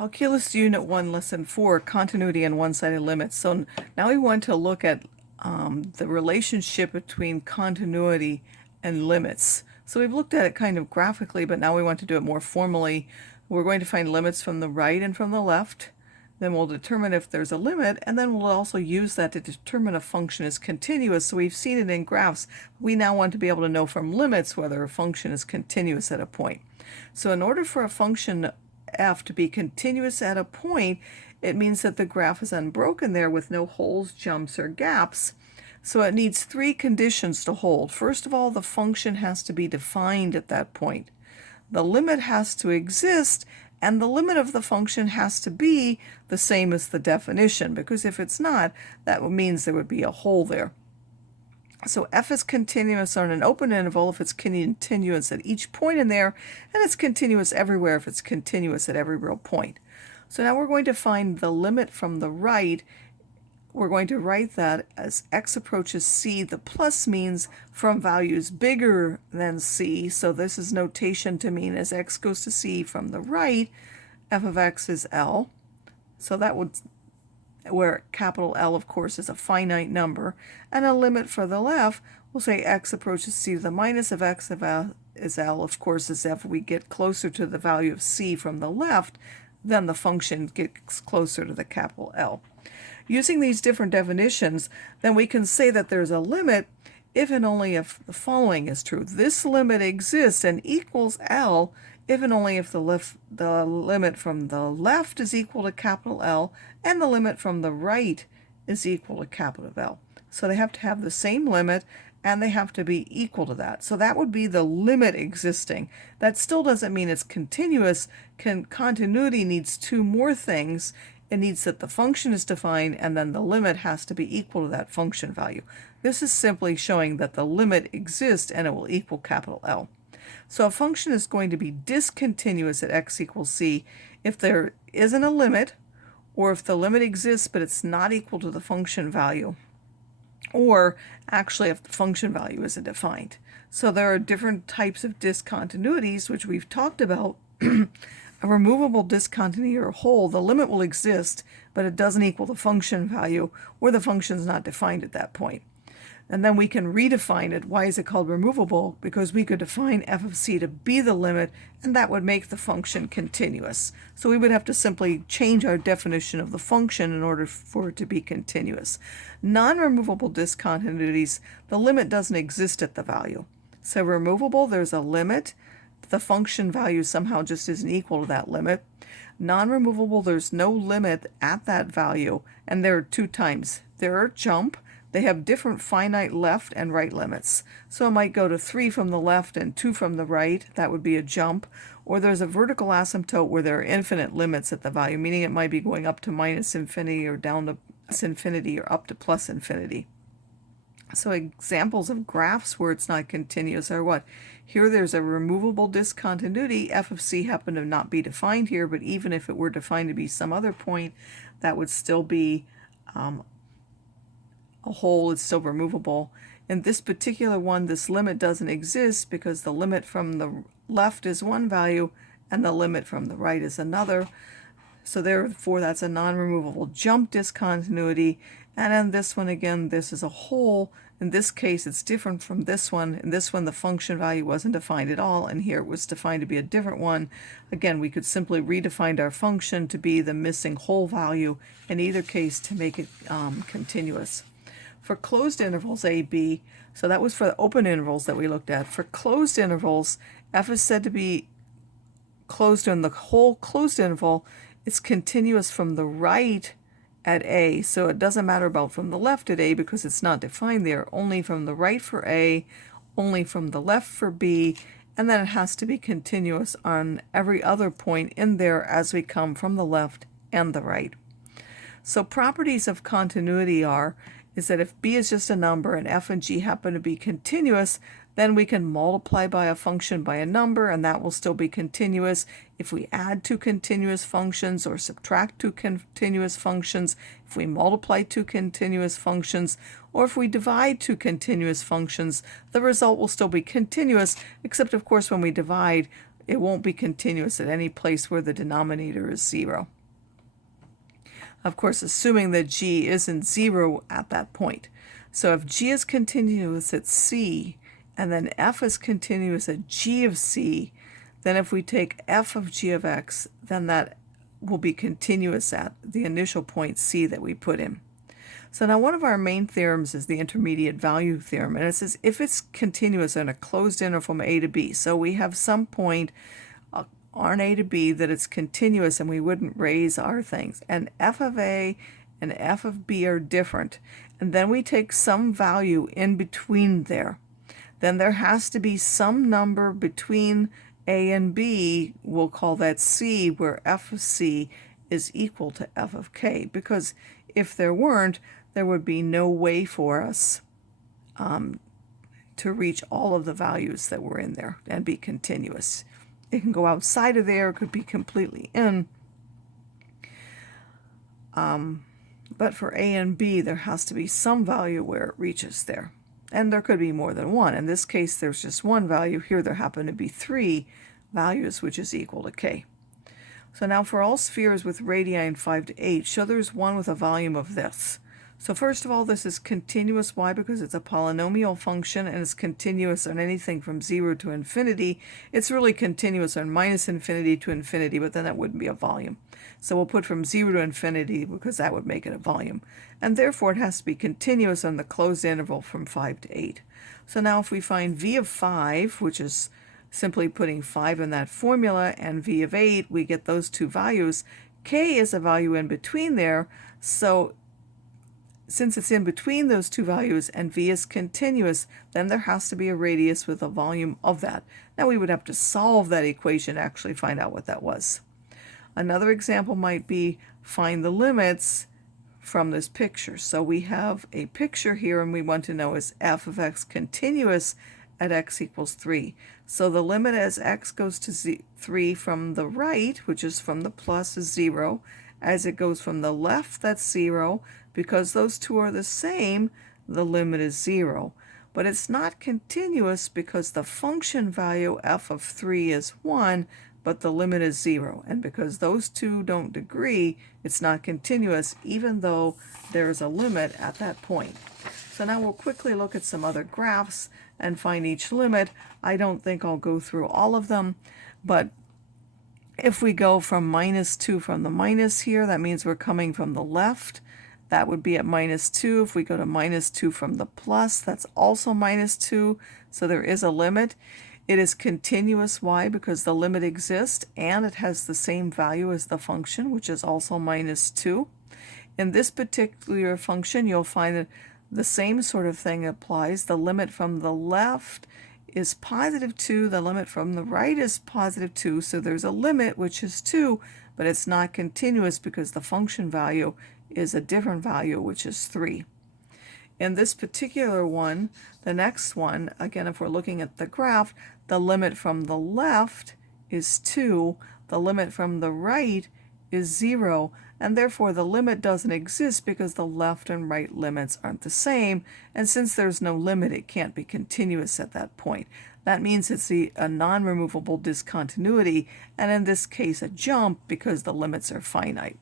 Calculus Unit 1, Lesson 4, Continuity and One-Sided Limits. So now we want to look at the relationship between continuity and limits. So we've looked at it kind of graphically, but now we want to do it more formally. We're going to find limits from the right and from the left. Then we'll determine if there's a limit, and then we'll also use that to determine a function is continuous. So we've seen it in graphs. We now want to be able to know from limits whether a function is continuous at a point. So in order for a function f to be continuous at a point, it means that the graph is unbroken there with no holes, jumps, or gaps. So it needs three conditions to hold. First of all, the function has to be defined at that point. The limit has to exist, and the limit of the function has to be the same as the definition, because if it's not, that means there would be a hole there. So f is continuous on an open interval if it's continuous at each point in there, and it's continuous everywhere if it's continuous at every real point. So now we're going to find the limit from the right. We're going to write that as x approaches c. The plus means from values bigger than c, so this is notation to mean as x goes to c from the right, f of x is L. So that would, where capital L, of course, is a finite number, and a limit for the left, we'll say x approaches c to the minus of x of L is L, of course, as if we get closer to the value of c from the left, then the function gets closer to the capital L. Using these different definitions, then we can say that there's a limit if and only if the following is true. This limit exists and equals L if and only if the limit from the left is equal to capital L and the limit from the right is equal to capital L. So they have to have the same limit and they have to be equal to that. So that would be the limit existing. That still doesn't mean it's continuous. Continuity needs two more things. It needs that the function is defined and then the limit has to be equal to that function value. This is simply showing that the limit exists and it will equal capital L. So a function is going to be discontinuous at x equals c if there isn't a limit, or if the limit exists but it's not equal to the function value, or actually if the function value isn't defined. So there are different types of discontinuities which we've talked about. A removable discontinuity or hole, the limit will exist, but it doesn't equal the function value, or the function is not defined at that point. And then we can redefine it. Why is it called removable? Because we could define f of c to be the limit, and that would make the function continuous. So we would have to simply change our definition of the function in order for it to be continuous. Non-removable discontinuities, the limit doesn't exist at the value. So removable, there's a limit. The function value somehow just isn't equal to that limit. Non-removable, there's no limit at that value, and there are two types. There are jump. They have different finite left and right limits. So it might go to 3 from the left and 2 from the right. That would be a jump. Or there's a vertical asymptote where there are infinite limits at the value, meaning it might be going up to minus infinity or down to infinity or up to plus infinity. So examples of graphs where it's not continuous are what? Here there's a removable discontinuity. F of c happened to not be defined here, but even if it were defined to be some other point, that would still be a hole. It's still removable. In this particular one, this limit doesn't exist because the limit from the left is one value and the limit from the right is another. So therefore, that's a non-removable jump discontinuity. And in this one, again, this is a hole. In this case, it's different from this one. In this one, the function value wasn't defined at all, and here it was defined to be a different one. Again, we could simply redefine our function to be the missing hole value, in either case to make it continuous. For closed intervals a, b, so that was for the open intervals that we looked at. For closed intervals, f is said to be closed in the whole closed interval. It's continuous from the right at a, so it doesn't matter about from the left at a because it's not defined there, only from the right for a, only from the left for b, and then it has to be continuous on every other point in there as we come from the left and the right. So properties of continuity is that if b is just a number and f and g happen to be continuous, then we can multiply by a function by a number, and that will still be continuous. If we add two continuous functions or subtract two continuous functions, if we multiply two continuous functions, or if we divide two continuous functions, the result will still be continuous, except of course when we divide, It won't be continuous at any place where the denominator is 0. Of course, assuming that g isn't 0 at that point. So if g is continuous at c, and then f is continuous at g of c, then if we take f of g of x, then that will be continuous at the initial point c that we put in. So now one of our main theorems is the intermediate value theorem, and it says if it's continuous in a closed interval from a to b, so we have some point on a to b that it's continuous and we wouldn't raise our things, and f of a and f of b are different, and then we take some value in between there, then there has to be some number between a and b, we'll call that c, where f of c is equal to f of k, because if there weren't, there would be no way for us to reach all of the values that were in there and be continuous. It can go outside of there, it could be completely in. But for a and b, there has to be some value where it reaches there. And there could be more than one. In this case, there's just one value. Here there happen to be 3 values, which is equal to k. So now for all spheres with radii in 5 to 8, show there's one with a volume of this. So first of all, this is continuous. Why? Because it's a polynomial function and it's continuous on anything from 0 to infinity. It's really continuous on minus infinity to infinity, but then that wouldn't be a volume. So we'll put from 0 to infinity because that would make it a volume. And therefore it has to be continuous on the closed interval from 5 to 8. So now if we find v of 5, which is simply putting 5 in that formula, and v of 8, we get those two values. K is a value in between there, so since it's in between those two values and v is continuous, then there has to be a radius with a volume of that. Now we would have to solve that equation to actually find out what that was. Another example might be find the limits from this picture. So we have a picture here and we want to know, is f of x continuous at x equals 3? So the limit as x goes to 3 from the right, which is from the plus, is 0. As it goes from the left, that's 0. Because those two are the same, the limit is 0. But it's not continuous because the function value f of 3 is 1, but the limit is 0. And because those two don't agree, it's not continuous, even though there is a limit at that point. So now we'll quickly look at some other graphs and find each limit. I don't think I'll go through all of them, but if we go from minus 2 from the minus here, that means we're coming from the left. That would be at minus 2. If we go to minus 2 from the plus, that's also minus 2. So there is a limit. It is continuous. Why? Because the limit exists and it has the same value as the function, which is also minus 2. In this particular function, you'll find that the same sort of thing applies. The limit from the left is positive 2. The limit from the right is positive 2. So there's a limit, which is 2, but it's not continuous because the function value is a different value, which is 3. In this particular one, the next one, again, if we're looking at the graph, the limit from the left is 2, the limit from the right is 0, and therefore the limit doesn't exist because the left and right limits aren't the same, and since there's no limit, it can't be continuous at that point. That means it's a non-removable discontinuity, and in this case a jump because the limits are finite.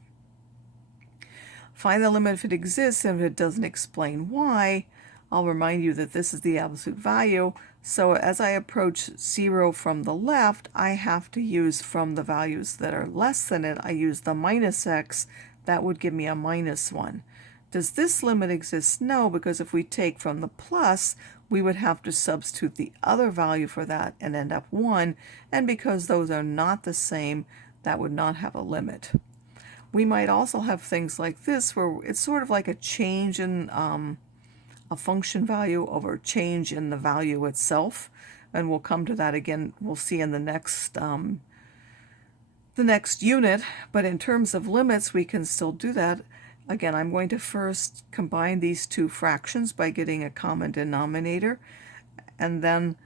Find the limit if it exists, and if it doesn't explain why. I'll remind you that this is the absolute value, so as I approach 0 from the left, I have to use from the values that are less than it, I use the minus x, that would give me a minus 1. Does this limit exist? No, because if we take from the plus, we would have to substitute the other value for that and end up 1, and because those are not the same, that would not have a limit. We might also have things like this where it's sort of like a change in a function value over change in the value itself, and we'll come to that again, we'll see in the next unit, but in terms of limits we can still do that. Again, I'm going to first combine these two fractions by getting a common denominator, and then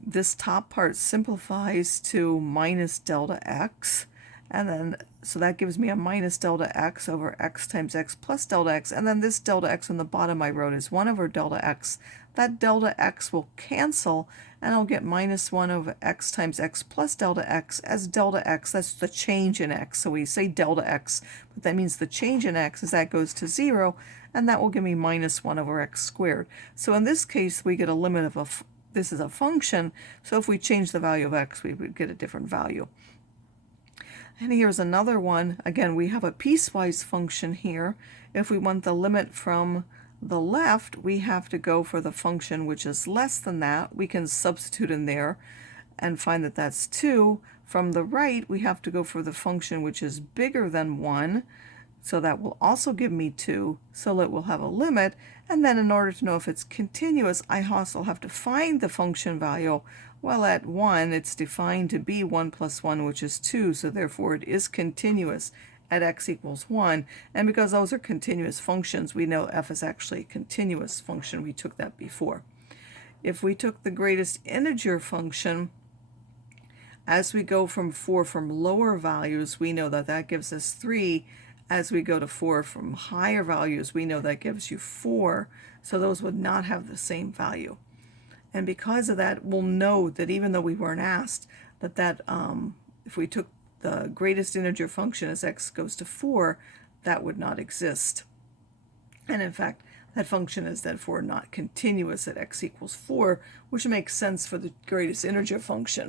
this top part simplifies to minus delta x, and then so that gives me a minus delta x over x times x plus delta x, and then this delta x on the bottom I wrote is 1 over delta x. that delta x will cancel, and I'll get minus 1 over x times x plus delta x as delta x. That's the change in x. So we say delta x, but that means the change in x as that goes to 0, and that will give me minus 1 over x squared. So in this case, we get a limit of this is a function, so if we change the value of x, we would get a different value. And here's another one. Again, we have a piecewise function here. If we want the limit from the left, we have to go for the function which is less than that. We can substitute in there and find that that's 2. From the right, we have to go for the function which is bigger than 1. So that will also give me 2, so it will have a limit. And then in order to know if it's continuous, I also have to find the function value. Well, at 1, it's defined to be 1 plus 1, which is 2, so therefore it is continuous at x equals 1. And because those are continuous functions, we know f is actually a continuous function. We took that before. If we took the greatest integer function, as we go from 4 from lower values, we know that that gives us 3. As we go to 4 from higher values, we know that gives you 4. So those would not have the same value. And because of that, we'll know that even though we weren't asked, that if we took the greatest integer function as x goes to 4, that would not exist. And in fact, that function is therefore not continuous at x equals 4, which makes sense for the greatest integer function.